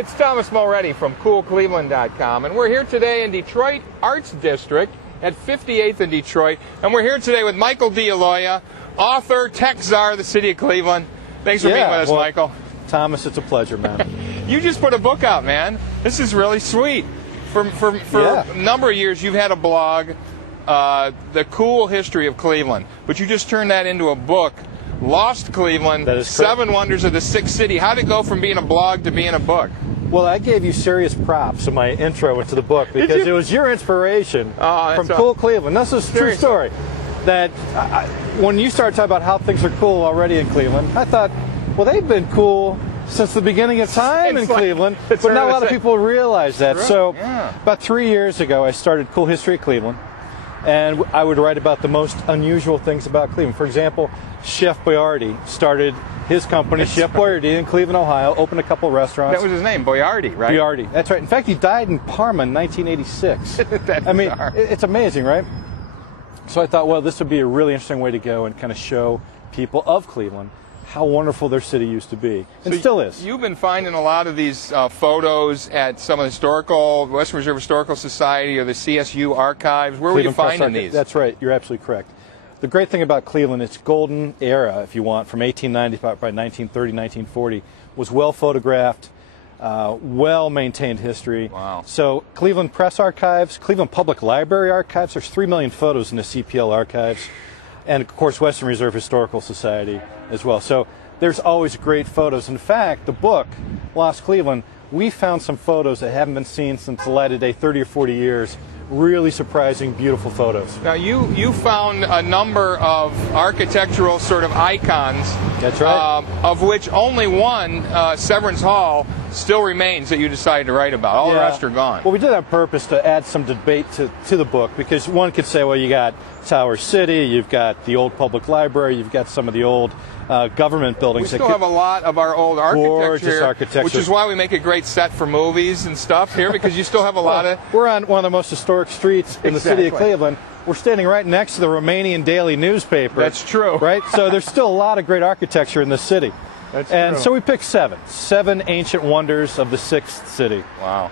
it's Thomas Mulready from CoolCleveland.com, and we're here today in Detroit Arts District at 58th and Detroit, and we're here today with Michael DeAloia, author, Tech Czar of the city of Cleveland. Thanks for being with us, Michael. Thomas, it's a pleasure, man. You just put a book out, man. This is really sweet. For a number of years, you've had a blog, The Cool History of Cleveland, but you just turned that into a book, Lost Cleveland, that is 7 Wonders of the Sixth City. How did it go from being a blog to being a book? Well, I gave you serious props in my intro into the book because it was your inspiration from Cool Cleveland. This is a true story. That when you started talking about how things are cool already in Cleveland, I thought, well, they've been cool since the beginning of time in Cleveland, but not a lot of people realize that. So about 3 years ago, I started Cool History of Cleveland, and I would write about the most unusual things about Cleveland. For example, Chef Boyardee started his company, Chef Boyardee, in Cleveland, Ohio, opened a couple restaurants. That was his name, Boyardee, right? Boyardee, that's right. In fact, he died in Parma in 1986. I mean, it's amazing, right? So I thought, well, this would be a really interesting way to go and kind of show people of Cleveland how wonderful their city used to be, and still is. You've been finding a lot of these photos at some of the historical, Western Reserve Historical Society or the CSU archives. Where were you finding these? That's right. You're absolutely correct. The great thing about Cleveland, its golden era, if you want, from 1890 by 1930, 1940, was well photographed, well-maintained history. Wow. So Cleveland Press Archives, Cleveland Public Library Archives, there's 3 million photos in the CPL archives, and of course Western Reserve Historical Society as well. So there's always great photos. In fact, the book, Lost Cleveland, we found some photos that haven't been seen since the light of day, 30 or 40 years. Really surprising, beautiful photos. Now you found a number of architectural sort of icons. That's right. Of which only one, Severance Hall, still remains that you decided to write about. All the rest are gone. Well, we did that on purpose to add some debate to the book, because one could say, well, you got Tower City, you've got the old public library, you've got some of the old government buildings. We still have a lot of our old gorgeous architecture, which is why we make a great set for movies and stuff here, because you still have a lot of... We're on one of the most historic streets in the city of Cleveland. We're standing right next to the Romanian daily newspaper. That's true. Right? So there's still a lot of great architecture in the city. That's and true. So we picked seven ancient wonders of the sixth city. Wow.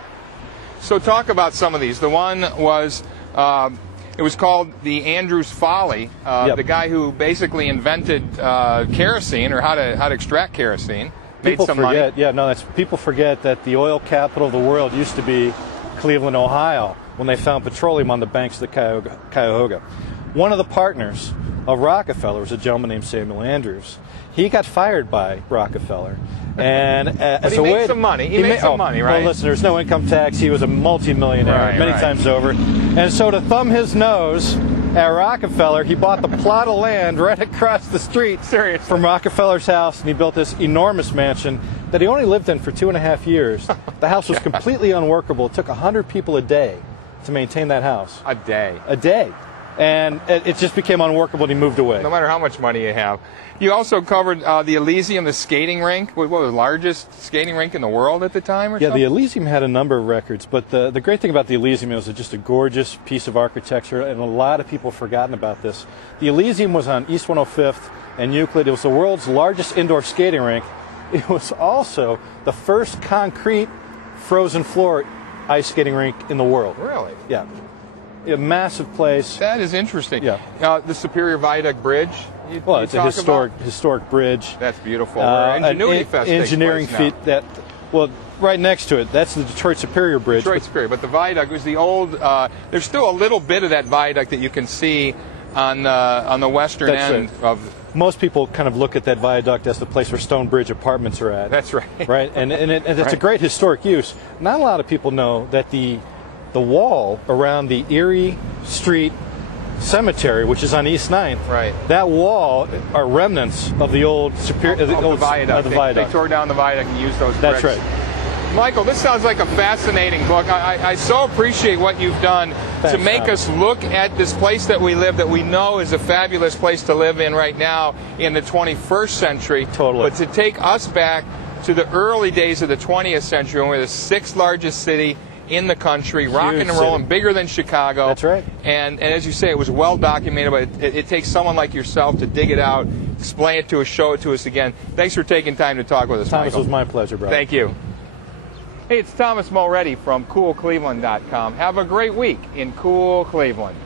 So talk about some of these. The one was... it was called the Andrew's Folly. The guy who basically invented kerosene, or how to extract kerosene. People forget. Yeah, no, people forget that the oil capital of the world used to be Cleveland, Ohio, when they found petroleum on the banks of the Cuyahoga. One of the partners of Rockefeller was a gentleman named Samuel Andrews. He got fired by Rockefeller, and but he made some money. He made some money, right? Well, listen, there's no income tax. He was a multi-millionaire many times over, and so to thumb his nose at Rockefeller, he bought the plot of land right across the street from Rockefeller's house, and he built this enormous mansion that he only lived in for 2.5 years. The house was completely unworkable. It took 100 people a day to maintain that house. A day. A day. And it just became unworkable, and he moved away. No matter how much money you have. You also covered the Elysium, the skating rink. What was the largest skating rink in the world at the time or something? The Elysium had a number of records, but the great thing about the Elysium is just a gorgeous piece of architecture, and a lot of people have forgotten about this. The Elysium was on East 105th and Euclid. It was the world's largest indoor skating rink. It was also the first concrete frozen floor ice skating rink in the world. Really? Yeah. A massive place. That is interesting. Yeah. The Superior Viaduct Bridge. It's a historic bridge. That's beautiful. Engineering feat right next to it. That's the Detroit Superior Bridge. Detroit Superior, but the viaduct was the old. There's still a little bit of that viaduct that you can see on the western end of. Most people kind of look at that viaduct as the place where Stonebridge Apartments are at. That's right. Right, and it's a great historic use. Not a lot of people know that the wall around the Erie Street Cemetery, which is on East 9th, that wall are remnants of the old viaduct. They tore down the viaduct and used those bricks. That's right. Michael, this sounds like a fascinating book. I so appreciate what you've done to make us look at this place that we live, that we know is a fabulous place to live in right now in the 21st century. Totally. But to take us back to the early days of the 20th century, when we're the 6th largest city in the country, rocking and rolling, bigger than Chicago. That's right. And as you say, it was well documented, but it takes someone like yourself to dig it out, explain it to us, show it to us again. Thanks for taking time to talk with us, Thomas, Michael. it was my pleasure, brother. Thank you. Hey, it's Thomas Mulready from coolcleveland.com. Have a great week in cool Cleveland.